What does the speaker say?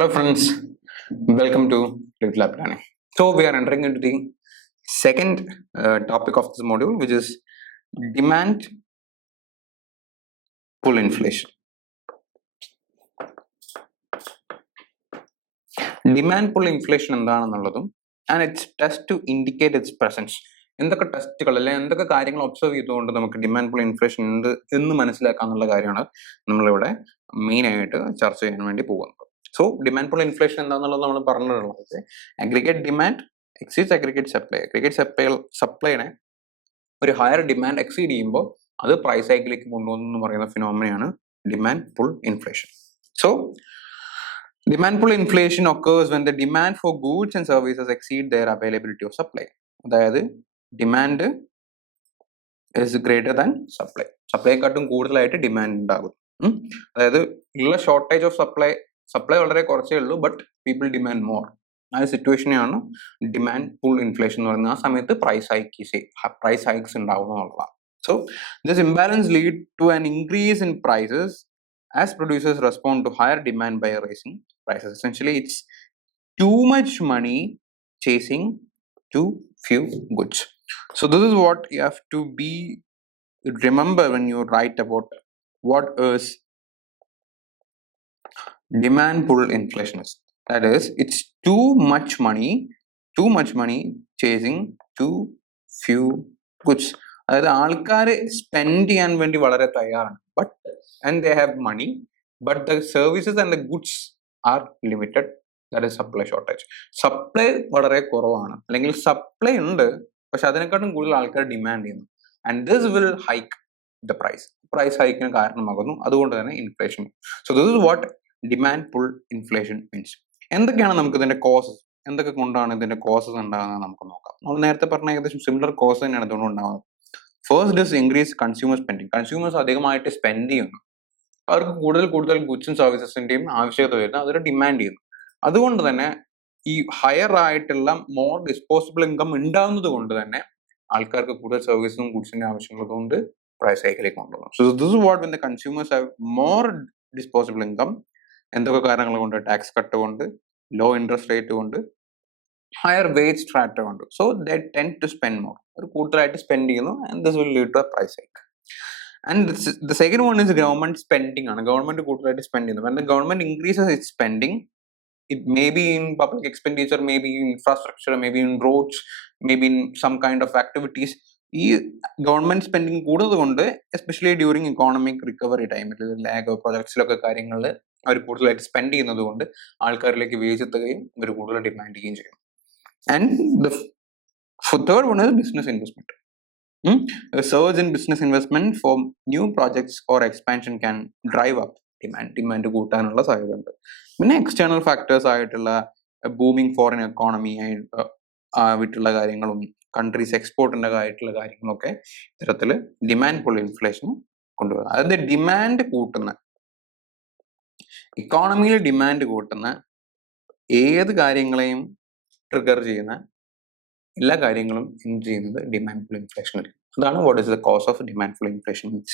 Hello friends, welcome to Little Lab Planning. So we are entering into the second topic of this module, which is demand pull inflation. Demand pull inflation എന്താണെന്നുള്ളതും and its test to indicate its presence. എന്തൊക്കെ ടെസ്റ്റുകൾ അല്ലെങ്കിൽ എന്തൊക്കെ കാര്യങ്ങൾ observe ചെയ്തുകൊണ്ട് നമുക്ക് demand pull inflation ഉണ്ട് എന്ന് മനസ്സിലാക്കാന്നുള്ള കാര്യമാണ് നമ്മളിവിടെ മെയിൻ ആയിട്ട് ചർച്ച ചെയ്യാൻ വേണ്ടി പോകുന്നത്. സോ ഡിമാൻഡ് പുൾ ഇൻഫ്ലേഷൻ എന്താണെന്നുള്ളത് നമ്മൾ പറഞ്ഞിട്ടുള്ളത് aggregate demand exceeds aggregate supply. Aggregate സപ്ലൈനെ ഒരു ഹയർ ഡിമാൻഡ് എക്സീഡ് ചെയ്യുമ്പോൾ അത് പ്രൈസ് ഹൈക്കിലേക്ക് കൊണ്ടുപോകുന്നു പറയുന്ന ഫിനോമിനയാണ് demand pull inflation. So demand pull inflation occurs when the demand for goods and services exceed their availability of supply. അതായത് demand is greater than supply. സപ്ലൈക്കാട്ടും കൂടുതലായിട്ട് ഡിമാൻഡ് ഉണ്ടാകും. അതായത് ഉള്ള ഷോർട്ടേജ് ഓഫ് സപ്ലൈ വളരെ കുറച്ചേ ഉള്ളൂ, ബട്ട് പീപ്പിൾ ഡിമാൻഡ് മോർ. ആ സിറ്റുവേഷനെയാണ് demand pull inflation എന്ന് പറയുന്നത്. ആ സമയത്ത് പ്രൈസ് ഹൈക്സ് ഉണ്ടാവുക എന്നുള്ളതാണ്. So this imbalance lead to an increase in prices as producers respond to higher demand by raising prices. Essentially, it's too much money chasing too few goods. So this is what you have to remember when you write about what is demand pull inflation is. That is, it's too much money chasing too few goods. അതായത് ആൾക്കാർ spend ചെയ്യാൻ വേണ്ടി വളരെ തയ്യാറാണ്, but and they have money, but the services and the goods are limited. That is supply shortage. Supply വളരെ കുറവാണ്, അല്ലെങ്കിൽ supply ഉണ്ട് പക്ഷെ അതിനെക്കാട്ടും കൂടുതൽ ആൾക്കാർ ഡിമാൻഡ് ചെയ്യുന്നു. And this will hike the price ഹൈക്കിന് കാരണമാകുന്നു. അതുകൊണ്ട് തന്നെ inflation. So this is what demand pull inflation means. എന്തൊക്കെയാണ് നമുക്ക് ഇതിന്റെ കോസസ്, എന്തൊക്കെ കൊണ്ടാണ് ഇതിന്റെ കോസസ് ഉണ്ടാകുന്നത് നമുക്ക് നോക്കാം. നമ്മൾ നേരത്തെ പറഞ്ഞ ഏകദേശം സിമിലർ കോസ് തന്നെയാണ് ഇതുകൊണ്ട് ഉണ്ടാകുന്നത്. First is increase consumer spending. Consumers അധികമായിട്ട് സ്പെൻഡ് ചെയ്യുന്നു, അവർക്ക് കൂടുതൽ ഗുഡ്സും സർവീസസിന്റെയും ആവശ്യകത വരുന്നു, അതൊരു ഡിമാൻഡ് ചെയ്യുന്നു. അതുകൊണ്ട് തന്നെ ഈ ഹയർ ആയിട്ടുള്ള മോർ ഡിസ്പോസിബിൾ ഇൻകം ഉണ്ടാകുന്നത് കൊണ്ട് തന്നെ ആൾക്കാർക്ക് കൂടുതൽ സർവീസും ഗുഡ്സിന്റെ ആവശ്യമുള്ളത് കൊണ്ട് പ്രൈസ് ഹൈക്കിലേക്ക് കൊണ്ടുപോകും. So this is what when the consumers have more disposable income. എന്തൊക്കെ കാരണങ്ങൾ കൊണ്ട്? ടാക്സ് കട്ട് കൊണ്ട്, ലോ ഇൻട്രസ്റ്റ് റേറ്റ് കൊണ്ട്, ഹയർ വേജ് സ്ട്രാറ്റ കൊണ്ട്. So they tend to spend more. അവർ കൂടുതലായിട്ട് സ്പെൻഡ് ചെയ്യുന്നു, and this will lead to a price hike. And the second one is government spending ആണ്. ഗവൺമെന്റ് കൂടുതലായിട്ട് spend ചെയ്യുന്നു. When the government increases its spending, it may be in public expenditure, maybe in infrastructure, maybe in roads, maybe in some kind of activities. ഈ government spending കൂടുതൽ കൊണ്ട്, especially during economic recovery ടൈമിൽ, lag പ്രൊജക്ട്സിലൊക്കെ കാര്യങ്ങളിൽ അവർ കൂടുതലായിട്ട് spend ചെയ്യുന്നത് കൊണ്ട് ആൾക്കാരിലേക്ക് wage എത്തുകയും ഇവർ കൂടുതൽ ഡിമാൻഡ് ചെയ്യുകയും ചെയ്യും. And the third one is business investment. A surge in business investment for new projects or expansion can drive up demand കൂട്ടാനുള്ള സാധ്യത ഉണ്ട്. പിന്നെ എക്സ്റ്റേണൽ ഫാക്ടേഴ്സ് ആയിട്ടുള്ള ബൂമിങ് ഫോറിൻ എക്കോണമി ആയിട്ടുള്ള കാര്യങ്ങളും കൺട്രീസ് എക്സ്പോർട്ടിന്റെ ആയിട്ടുള്ള കാര്യങ്ങളൊക്കെ ഇത്തരത്തിൽ ഡിമാൻഡ് പുൾ ഇൻഫ്ലേഷൻ കൊണ്ടുവരും. അതായത് ഡിമാൻഡ് കൂട്ടുന്ന, ഇക്കോണമിയിൽ ഡിമാൻഡ് കൂട്ടുന്ന ഏത് കാര്യങ്ങളെയും ട്രിഗർ ചെയ്യുന്ന എല്ലാ കാര്യങ്ങളും ചെയ്യുന്നത് ഡിമാൻഡ് പുൾ ഇൻഫ്ലേഷൻ. അതാണ് what is the cause of demand pull inflation.